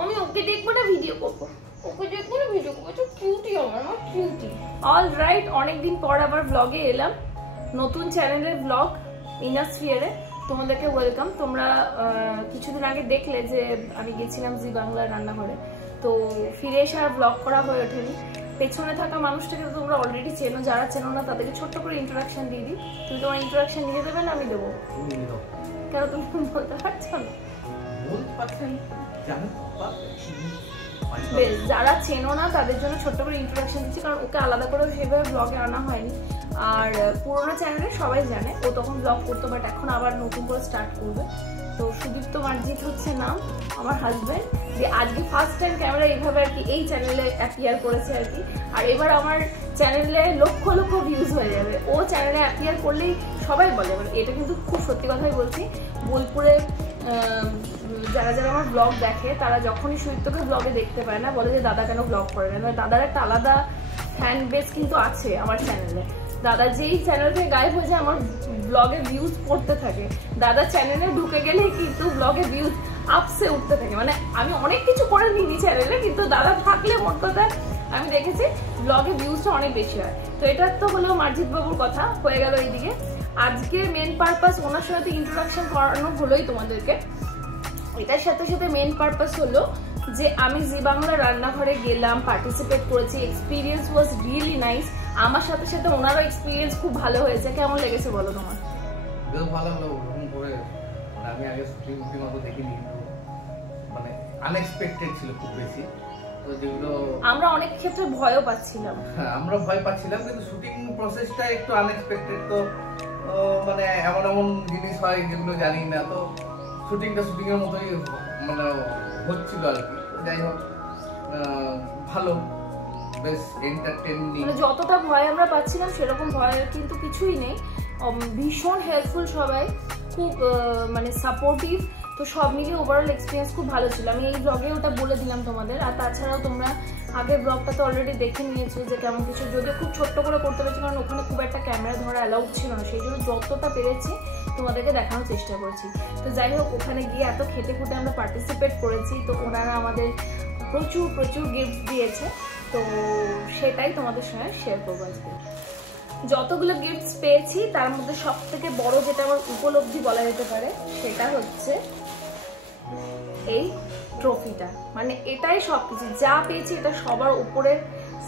আমি ওকে দেখবো না ভিডিও করবো, ওকে দেখবো না ভিডিও করবো, তো কিউটি আমার কিউটি। অল রাইট, অনেকদিন পর আবার ব্লগে এলাম, নতুন চ্যানেলের ব্লগ ইনাস্ফিয়ারে তোমাদেরকে ওয়েলকাম। তোমরা কিছুদিন আগে দেখলে যে আমি গেছিলাম জি বাংলার রান্নাঘরে, তো ফিরে এসে আর ব্লগ করা হয়ে ওঠেনি। পেছনে থাকা মানুষটাকে তো তোমরা অলরেডি চেনো, যারা চেনো না তাদেরকে ছোট্ট করে ইন্ট্রোডাকশন দিয়ে দিই। তুমি তোমার ইন্ট্রোডাকশন দিয়ে দেবে না আমি দেবো? কেন তুমি বলতে পারছো না? বেশ, যারা চেনো না তাদের জন্য ছোট্ট করে ইন্ট্রোডাকশন দিচ্ছি, কারণ ওকে আলাদা করে সেভাবে ব্লগে আনা হয়নি। আর পুরোনো চ্যানেলে সবাই জানে ও তখন ব্লগ করতো, বাট এখন আবার নতুন করে স্টার্ট করবে। তো সুদীপ্ত মার্জিত হচ্ছে নাম, আমার হাজব্যান্ড, যে আজকে ফার্স্ট টাইম ক্যামেরা এইভাবে আর কি এই চ্যানেলে অ্যাপিয়ার করেছে আর কি। আর এবার আমার চ্যানেলে লক্ষ লক্ষ ভিউজ হয়ে যাবে। ও চ্যানেলে অ্যাপিয়ার করলেই সবাই বলে, এটা কিন্তু খুব সত্যি কথাই বলছি। বোলপুরে যারা যারা আমার ব্লগ দেখে তারা যখনই সুদীপ্তকে ব্লগে দেখতে পায় না, বলে যে দাদা কেন ব্লগ করে না। দাদার একটা আলাদা ফ্যান বেস কিন্তু আছে আমার চ্যানেলে। দাদা যেই চ্যানেল থেকে গায়েব হয়ে যায় আমার ব্লগে ভিউজ পড়তে থাকে। দাদা চ্যানেলে ঢুকে গেলে কিন্তু ব্লগে ভিউজ আপসে উঠতে থাকে। মানে আমি অনেক কিছু করে নিই চ্যানেলে, কিন্তু দাদা থাকলে মোট কথা আমি দেখেছি ব্লগে ভিউজটা অনেক বেশি হয়। তো এটা তো হলো মার্জিত বাবুর কথা হয়ে গেল এইদিকে। আজকে মেন পারপাস ওনার সাথে ইন্ট্রোডাকশন করানো হলোই তোমাদেরকে। এটার সাথে সাথে মেন পারপাস হলো যে আমি জি বাংলা রান্নাঘরে গেলাম, পার্টিসিপেট করেছি, এক্সপিরিয়েন্স ওয়াজ রিয়েলি নাইস। আমার সাথে সাথে ওনারও এক্সপিরিয়েন্স খুব ভালো হয়েছে। কেমন লেগেছে বলো তোমার? বেশ ভালো হলো। ওরকম করে আমি আগে শুটিং মতো দেখিনি, মানে আনএক্সপেক্টেড ছিল খুব বেশি। তো যেগুলো আমরা অনেক ক্ষেত্রে ভয়ও পাচ্ছিলাম, আমরা ভয় পাচ্ছিলাম, কিন্তু শুটিং প্রসেসটা একটু আনএক্সপেক্টেড। তো মানে এমন এমন জিনিস হয় যেগুলো জানি না। তো শুটিংটা শুটিং এর মতোই মানে হচ্ছিল আর কি। যাই হোক, ভালো, বেশ এন্টারটেইনিং। মানে যতটা ভয় আমরা পাচ্ছিলাম সেরকম ভয় কিন্তু কিছুই নেই। ভীষণ হেল্পফুল সবাই, খুব মানে সাপোর্টিভ। তো সব মিলিয়ে ওভারঅল এক্সপিরিয়েন্স খুব ভালো ছিল। আমি এই ব্লগে ওটা বলে দিলাম তোমাদের। আর তাছাড়াও তোমরা আগের ব্লগটা তো অলরেডি দেখে নিয়েছো যে কেমন কিছু, যদিও খুব ছোট্ট করে করতে পেরেছি, কারণ ওখানে খুব একটা ক্যামেরা ধরা অ্যালাউড ছিল না। সেই জন্য যতটা পেরেছি তোমাদেরকে দেখানোর চেষ্টা করছি। তো যাই হোক, ওখানে গিয়ে এত খেতে খুঁটে আমরা পার্টিসিপেট করেছি। তো ওনারা আমাদের প্রচুর প্রচুর গিফট দিয়েছে, তো সেটাই তোমাদের সঙ্গে শেয়ার করবো আজকে। যতগুলো গিফটস পেয়েছি তার মধ্যে সব থেকে বড় যেটা আমার উপলব্ধি বলা যেতে পারে সেটা হচ্ছে এই ট্রফিটা। মানে এটাই সবকিছু যা পেয়েছি এটা সবার উপরের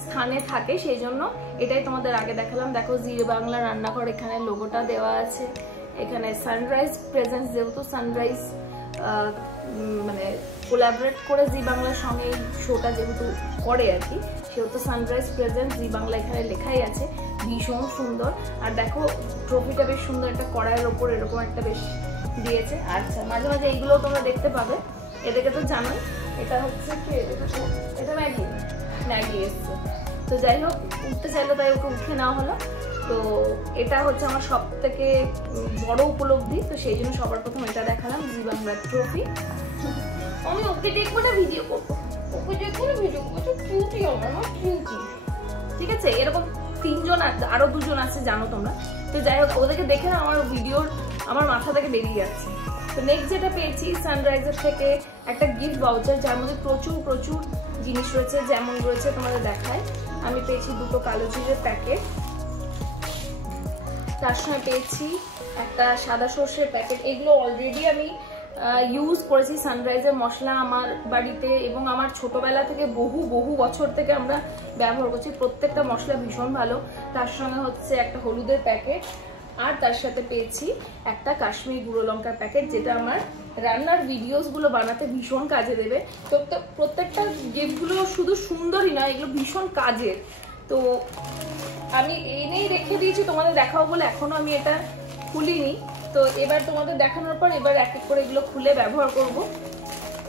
স্থানে থাকে, সেই জন্য এটাই তোমাদের আগে দেখালাম। দেখো জি বাংলা রান্নাঘর, এখানে লোগোটা দেওয়া আছে। এখানে সানরাইজ প্রেজেন্স, যেহেতু সানরাইজ মানে কোলাবরেট করে জি বাংলার সঙ্গে এই শোটা যেহেতু করে আর কি, সেহেতু সানরাইজ প্রেজেন্স জি বাংলা এখানে লেখাই আছে। ভীষণ সুন্দর। আর দেখো ট্রফিটা বেশ সুন্দর, একটা কড়াইয়ের ওপর এরকম একটা বেশ দিয়েছে। আচ্ছা, মাঝে মাঝে এইগুলো তোমরা দেখতে পাবে। এদেরকে তো জানোই, এটা হচ্ছে কি, এটা ম্যাগি ম্যাগি এসছে। তো যাই হোক, উঠতে চাইলো তাই ওকে উঠে নেওয়া হলো। তো এটা হচ্ছে আমার সব থেকে বড় উপলব্ধি। তো সেই জন্য সবার প্রথম এটা দেখালাম, জি বাংলার ট্রফি। আমি ওকে দেখবো না ভিডিও করবো, ওকে দেখবো না ভিডিও করবো, তো কিউটি আমার কিউটি। ঠিক আছে, এরকম তিনজন আছে, আরো দুজন আছে জানো তোমরা। তো যাই হোক, ওদেরকে দেখে না আমার ভিডিওর আমার মাথা থেকে বেরিয়ে যাচ্ছে। তো নেক্সট যেটা পেয়েছি সানরাইজের থেকে একটা গিফট ভাউচার, যার মধ্যে প্রচুর প্রচুর জিনিস রয়েছে। যেমন রয়েছে তোমাদের দেখায়, আমি পেয়েছি দুটো কালো জিরের প্যাকেট, তার সঙ্গে পেয়েছি একটা সাদা সর্ষের প্যাকেট। এগুলো অলরেডি আমি ইউজ করেছি। সানরাইজের মশলা আমার বাড়িতে এবং আমার ছোটবেলা থেকে বহু বহু বছর থেকে আমরা ব্যবহার করছি। প্রত্যেকটা মশলা ভীষণ ভালো। তার সঙ্গে হচ্ছে একটা হলুদের প্যাকেট, আর তার সাথে পেয়েছি একটা কাশ্মীরি গুঁড়ো লঙ্কার প্যাকেট, যেটা আমার রান্নার ভিডিওসগুলো বানাতে ভীষণ কাজে দেবে। তো প্রত্যেকটা গিফটগুলো শুধু সুন্দরই নয়, এগুলো ভীষণ কাজের। তো আমি এনেই রেখে দিয়েছি তোমাদের দেখাবো বলে, এখনো আমি এটা খুলিনি। তো এবার তোমাদের দেখানোর পর এবার এক এক করে এগুলো খুলে ব্যবহার করব।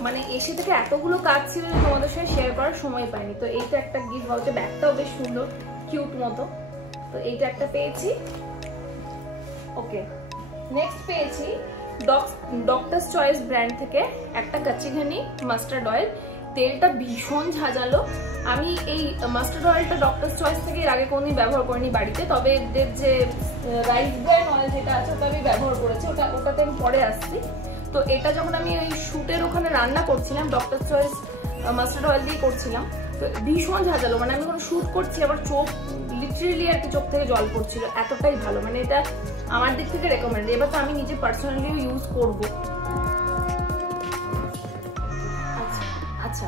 মানে এসে থেকে এতগুলো কাজ ছিল যে তোমাদের সাথে শেয়ার করার সময় পাইনি। তো এইটা একটা গিফট ভাউচার, ব্যাগটাও বেশ সুন্দর, কিউট মতো। তো এইটা একটা পেয়েছি। ওকে, নেক্সট পেয়েছি ডক্টরস চয়েস ব্র্যান্ড থেকে একটা কাচিঘানি মাস্টার্ড অয়েল। তেলটা ভীষণ ঝাঁঝালো। আমি এই মাস্টার্ড অয়েলটা ডক্টরস চয়েস থেকে এর আগে কোনোদিন ব্যবহার করিনি বাড়িতে, তবে এদের যে রাইস ব্র্যান্ড অয়েল যেটা আছে ওটা আমি ব্যবহার করেছি, ওটাতে আমি পরে আসছি। তো এটা যখন আমি ওই শুটের ওখানে রান্না করছিলাম ডক্টর চয়েস মাস্টার্ড অয়েল দিয়ে করছিলাম, তো ভীষণ ঝাঁঝালো, মানে আমি কোনো শ্যুট করছি আবার চোখ লিটারেলি আর কি চোখ থেকে জল পড়ছিল, এতটাই ভালো, মানে এটা আমার দিক থেকে রেকমেন্ড। এবার তো আমি নিজে পার্সোনালিও ইউজ করবো। আচ্ছা আচ্ছা,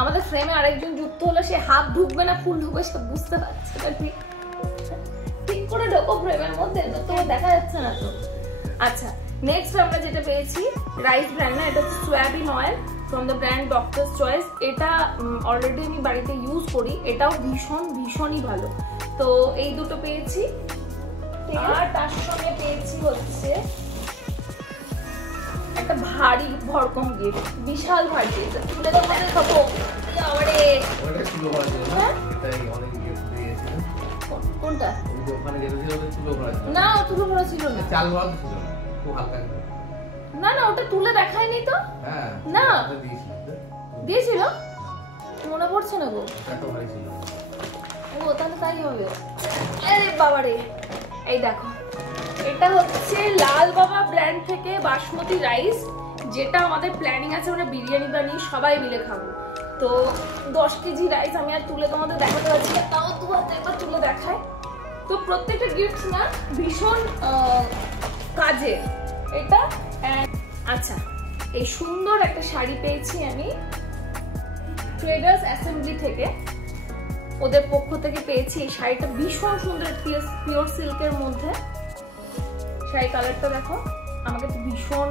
আমাদের ফ্রেমে আরেকজন যুক্ত হলো, সে হাত ঢুকবে না ফুল ঢুকবে সে বুঝতে পারছে না, ঠিক ঠিক করে ঢোকো ফ্রেমের মধ্যে, তো তোমার দেখা যাচ্ছে না তো। আচ্ছা, নেক্সট আমরা যেটা পেয়েছি রাইস ব্র্যান্ড না, এটা হচ্ছে soybean oil from the brand doctor choice. এটা অলরেডি আমি বাড়িতে ইউজ করি, এটাও ভীষণই ভালো। তো এই দুটো পেয়েছি, আর তার সঙ্গে পেয়েছি হচ্ছে একটা ভারী ভরকম গিফট, বিশাল ভারী, এটা তুলে তো মানে খাবো আমারে। ওটা ছিল ভালো না, এটাই অনেক গিফট দিয়েছে। কোনটা? ওখানে যেটা ছিল ওটা ছিল ভালো না, তুলে ভরা ছিল না, চাল ভাত ছিল খুব হালকা। না না, ওটা তুলে দেখায়নি তো। হ্যাঁ না দিয়েছিল, মনে পড়ছে না গো। এত ভারী ছিল ও, তাহলে তাই হবে। আরে বাবারে, এই দেখো, এটা হচ্ছে লাল বাবা ব্র্যান্ড থেকে বাসমতি রাইস, যেটা আমাদের প্ল্যানিং আছে আমরা বিরিয়ানি বানিয়ে সবাই মিলে খাবো। তো 10 কেজি রাইস আমি আর তুলে তোমাদের দেখাতে পারছি না, তাও দু হাতে একবার তুলে দেখায়। তো প্রত্যেকটা গিফট না ভীষণ কাজে এটা। আচ্ছা, এই সুন্দর একটা শাড়ি পেয়েছি আমি ট্রেডার্স অ্যাসেম্বলি থেকে, ওদের পক্ষ থেকে পেয়েছি। এই শাড়িটা ভীষণ সুন্দর, পিওর সিল্কের মধ্যে। শাড়ি কালারটা দেখো, আমাকে তো ভীষণ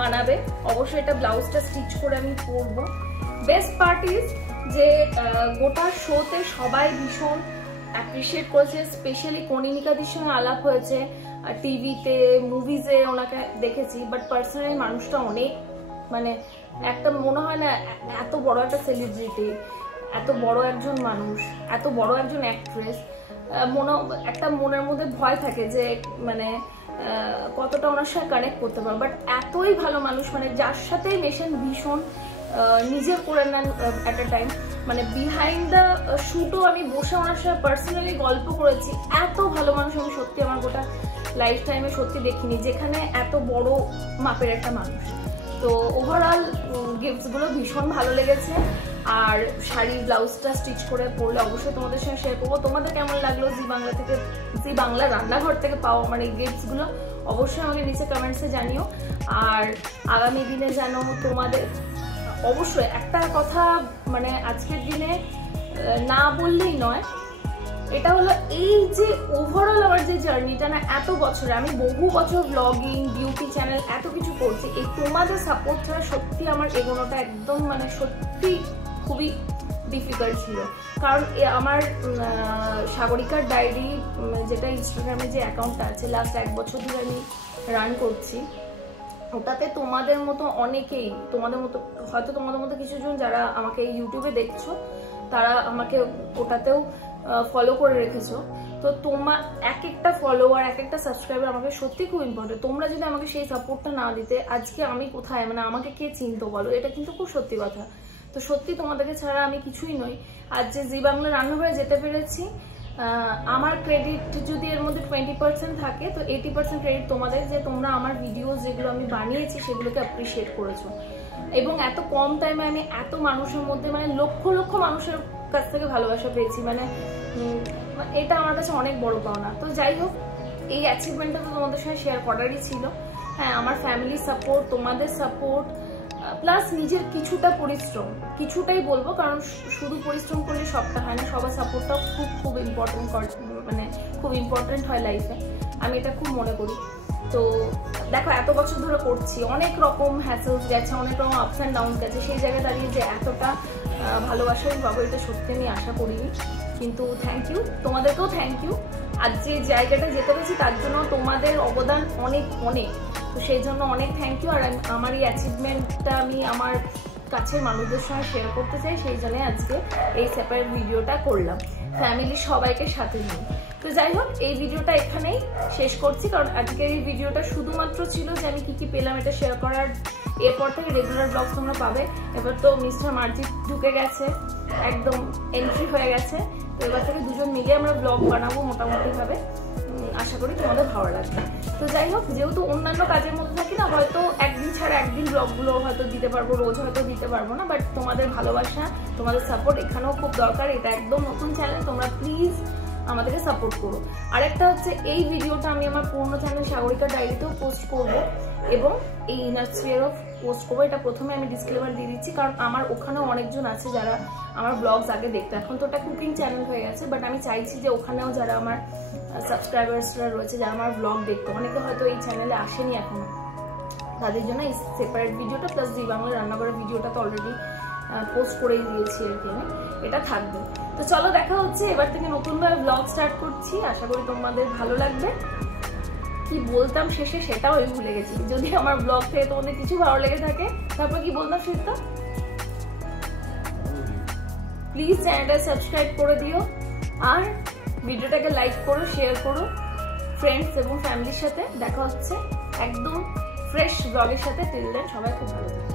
মানাবে। অবশ্যই এটা ব্লাউজটা স্টিচ করে আমি পরবো। বেস্ট পার্ট ইজ যে গোটা শোতে সবাই ভীষণ অ্যাপ্রিসিয়েট করেছে, স্পেশালি কনিনিকাদির সঙ্গে আলাপ হয়েছে, টিভিতে মুভিজে ওনাকে দেখেছি, বাট পার্সোনালি মানুষটা অনেক, মানে একটা মনে হয় না এত বড় একটা সেলিব্রিটি, এত বড় একজন মানুষ, এত বড় একজন অ্যাক্ট্রেস, একটা মনের মধ্যে ভয় থাকে যে মানে কতটা ওনার সাথে কানেক্ট করতে পারবো, বাট এতই ভালো মানুষ, মানে যার সাথেই মেশেন ভীষণ নিজের করে নেন অ্যাট এ টাইম। মানে বিহাইন্ড দ্য শুটও আমি বসে ওনার সাথে পার্সোনালি গল্প করেছি। এত ভালো মানুষ আমি সত্যি আমার গোটা লাইফ টাইমে সত্যি দেখিনি, যেখানে এত বড় মাপের একটা মানুষ। তো ওভারঅল গিফটসগুলো ভীষণ ভালো লেগেছে। আর শাড়ি ব্লাউজটা স্টিচ করে পরলে অবশ্যই তোমাদের সঙ্গে শেয়ার করবো। তোমাদের কেমন লাগলো জি বাংলা থেকে, জি বাংলা রান্নাঘর থেকে পাওয়া আমার এই গিফটসগুলো অবশ্যই আমাকে নিচে কমেন্টসে জানিও। আর আগামী দিনে যেন তোমাদের অবশ্যই একটা কথা, মানে আজকের দিনে না বললেই নয়, এটা হলো এই যে ওভারঅল আমার যে জার্নিটা না, এত বছরে আমি বহু বছর ব্লগিং, বিউটি চ্যানেল এত কিছু করছি, এই তোমাদের সাপোর্ট ছাড়া সত্যি আমার এগোনোটা একদম মানে সত্যি খুবই ডিফিকাল্ট ছিল। কারণ আমার সাগরিকার ডায়েরি যেটা ইনস্টাগ্রামে যে অ্যাকাউন্টটা আছে, লাস্ট 1 বছর ধরে আমি রান করছি, ওটাতে তোমাদের মতো অনেকেই, তোমাদের মতো কিছুজন যারা আমাকে ইউটিউবে দেখছো, তারা আমাকে ওটাতেও ফলো করে রেখেছো। তো তোমার এক একটা ফলোয়ার, এক একটা সাবস্ক্রাইবার আমাকে সত্যি খুব ইম্পর্টেন্ট। তোমরা যদি আমাকে সেই সাপোর্টটা না দিতে, আজকে আমি কোথায়, মানে আমাকে কে চিনতো বলো, এটা কিন্তু খুব সত্যি কথা। তো সত্যি তোমাদেরকে ছাড়া আমি কিছুই নই। আজ যে জি বাংলা রান্নাঘরে যেতে পেরেছি, আমার ক্রেডিট যদি এর মধ্যে 20% থাকে, তো 80% ক্রেডিট তোমাদের, যে তোমরা আমার ভিডিও যেগুলো আমি বানিয়েছি সেগুলোকে অ্যাপ্রিসিয়েট করেছো। এবং এত কম টাইমে আমি এত মানুষের মধ্যে, মানে লক্ষ লক্ষ মানুষের কাছ থেকে ভালোবাসা পেয়েছি, মানে এটা আমার কাছে অনেক বড় পাওনা। তো যাই হোক, এই অ্যাচিভমেন্টটা তো তোমাদের সঙ্গে শেয়ার করারই ছিল। হ্যাঁ, আমার ফ্যামিলি সাপোর্ট, তোমাদের সাপোর্ট, প্লাস নিজের কিছুটা পরিশ্রম, কিছুটাই বলবো, কারণ শুধু পরিশ্রম করলে সবটা হয় না, সবার সাপোর্টটাও খুব ইম্পর্টেন্ট, মানে খুব ইম্পর্টেন্ট হয় লাইফে, আমি এটা খুব মনে করি। তো দেখো, এত বছর ধরে করছি, অনেক রকম হ্যাসেলস গেছে, অনেক রকম আপস অ্যান্ড ডাউন গেছে, সেই জায়গায় দাঁড়িয়ে যে এতটা ভালোবাসা আমি পাবো, এটা সত্যি আমি আশা করিনি। কিন্তু থ্যাংক ইউ, তোমাদেরকেও থ্যাংক ইউ। আজ যে জায়গাটা যেতে পেরেছি তার জন্য তোমাদের অবদান অনেক অনেক, তো সেই জন্য অনেক থ্যাংক ইউ। আর আমার এই অ্যাচিভমেন্টটা আমি আমার কাছের মানুষদের সঙ্গে শেয়ার করতে চাই, সেই জন্য আজকে এই সেপারেট ভিডিওটা করলাম ফ্যামিলির সবাইকে সাথে নিয়ে। তো যাই হোক, এই ভিডিওটা এখানেই শেষ করছি, কারণ আজকের এই ভিডিওটা শুধুমাত্র ছিল যে আমি কি পেলাম এটা শেয়ার করার। এরপর থেকে রেগুলার ব্লগস তোমরা পাবে। এবার তো মিস্টার মার্জিত ঢুকে গেছে, একদম এন্ট্রি হয়ে গেছে, তো এবার থেকে দুজন মিলে আমরা ব্লগ বানাবো মোটামুটি ভাবে। আশা করি তোমাদের ভালো লাগবে। তো যাই হোক, যেহেতু অন্যান্য কাজের মধ্যে থাকি না, হয়তো একদিন ছাড়া একদিন ব্লগগুলো হয়তো দিতে পারবো, রোজ হয়তো দিতে পারবো না, বাট তোমাদের ভালোবাসা, তোমাদের সাপোর্ট এখানেও খুব দরকার। এটা একদম নতুন চ্যানেল, তোমরা প্লিজ আমাদেরকে সাপোর্ট করো। আরেকটা হচ্ছে, এই ভিডিওটা আমি আমার পুরনো চ্যানেল সাগরিকা ডায়েরিতেও পোস্ট করব এবং এই ইনার স্ফিয়ারও পোস্ট করবো। এটা প্রথমে আমি ডিসক্লেমার দিয়ে দিচ্ছি, কারণ আমার ওখানেও অনেকজন আছে যারা আমার ব্লগস আগে দেখতো। এখন তো ওটা কুকিং চ্যানেল হয়ে গেছে, বাট আমি চাইছি যে ওখানেও যারা আমার সাবস্ক্রাইবার্সরা রয়েছে, যারা আমার ব্লগ দেখতো, অনেকে হয়তো এই চ্যানেলে আসেনি এখনো, তাদের জন্য এই সেপারেট ভিডিওটা প্লাস জি বাংলা রান্নাঘরের ভিডিওটা তো অলরেডি পোস্ট করেই দিয়েছি আর কি, এটা থাকবে। তো চলো দেখা হচ্ছে, এবার থেকে নতুনভাবে ব্লগ স্টার্ট করছি, আশা করি তোমাদের ভালো লাগবে। কি বলতাম শেষে সেটাও আমি ভুলে গেছি। যদি আমার ব্লগ থেকে তোমাদের কিছু ভালো লেগে থাকে, তারপর কি বলতাম সেটা, প্লিজ চ্যানেলটা সাবস্ক্রাইব করে দিও, আর ভিডিওটাকে লাইক করো, শেয়ার করো ফ্রেন্ডস এবং ফ্যামিলির সাথে। দেখা হচ্ছে একদম ফ্রেশ ব্লগের সাথে। টিল দেন সবাই খুব ভালো থাকে।